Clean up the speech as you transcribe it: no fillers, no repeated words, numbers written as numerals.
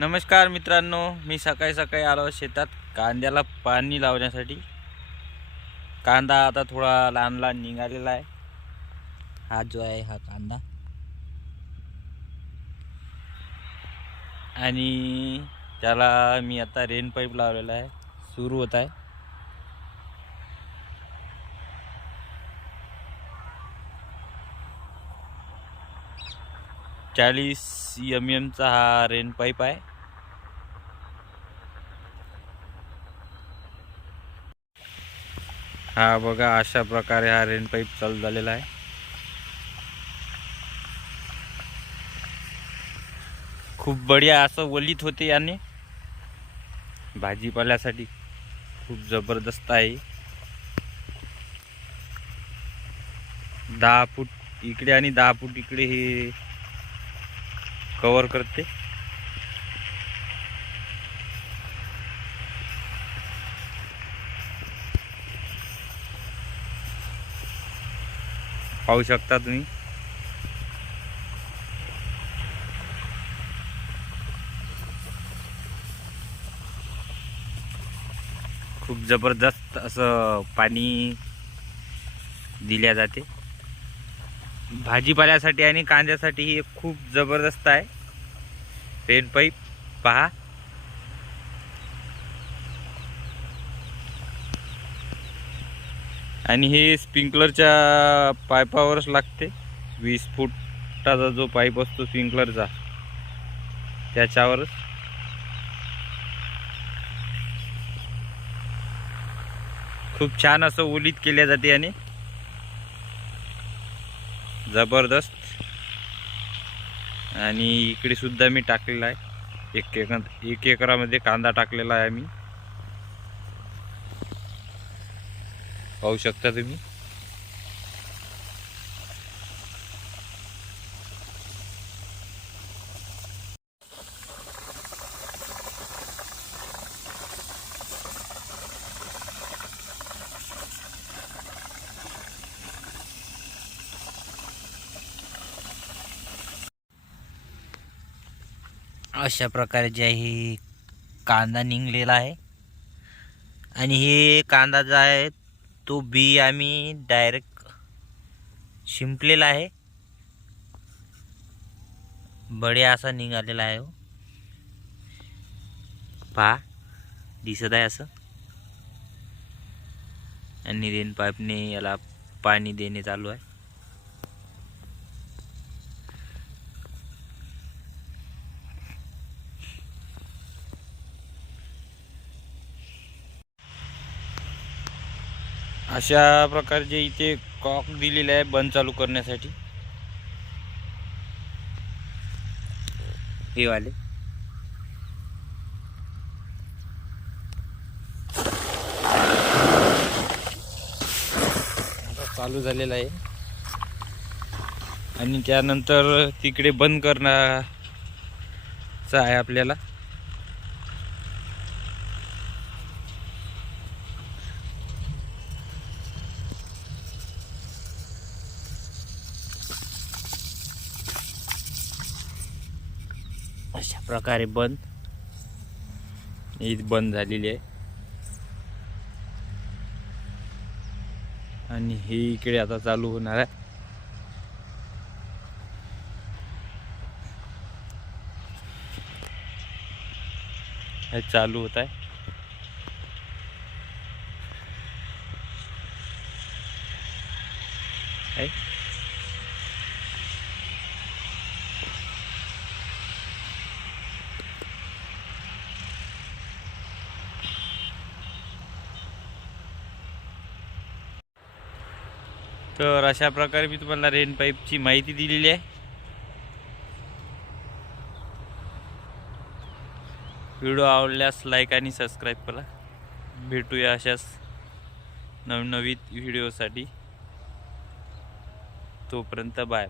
नमस्कार मित्रांनो, मी सकाळी सकाळी आलो शेतात कांद्याला पाणी लावण्यासाठी। कांदा आता थोडा लहान लहान निघालेला आहे। हा जो आहे हा कांदा, आणि त्याला मी आता रेन पाईप लावलेला आहे, सुरू होत आहे। चाळीस mm चा हा रेन पाईप आहे। हा बघा, अशा प्रकारे हा रेन पाईप चालू झालेला आहे। खूप बढिया असं वलित होते याने, भाजीपाल्यासाठी खूप जबरदस्त आहे। 10 फूट इकडे आणि 10 फूट इकडे हे कव्हर करते। पाहू शकता तुम्ही। खूप जबरदस्त असं पाणी दिल्या जाते भाजीपाल्यासाठी, आणि कांद्यासाठी हे खूप जबरदस्त आहे रेन पाईप। पहा, आणि हे स्प्रिंकलरच्या पाईपावरच लागते। 20 फूटाचा जो पाईप असतो स्प्रिंकलरचा, त्याच्यावरच। खूप छान असं ओलीत केल्या जाते आणि जबरदस्त। आणि इकडे सुद्धा मी टाकलेला आहे, एक एकरामध्ये कांदा टाकलेला आहे मी, पाहू शकता तुम्ही। अशा प्रकारे जे आहे कांदा निघलेला आहे। आणि हे कांदा जो आहे तो बी आम्ही डायरेक्ट शिंपलेला आहे, बढिया असा निघालेला आहे। पहा, दिसत आहे असं। आणि रेन पाईपने याला पाणी देणे चालू आहे। अशा प्रकारचे इथे कॉक दिलेले आहे बंद चालू करण्यासाठी, हे वाले। आता चालू झालेला आहे, आणि त्यानंतर तिकडे बंद करण्याचा आहे आपल्याला। अशा प्रकारे बंद झालेली आहे। आणि हे इकडे आता चालू होणार आहे। हे चालू होत आहे। तर अशा प्रकारे मी तुम्हाला रेन पाईपची माहिती दिलेली आहे। व्हिडिओ आवडल्यास लाईक आणि सबस्क्राईब करा। भेटूया अशाच नवनवीन व्हिडिओसाठी। तोपर्यंत बाय।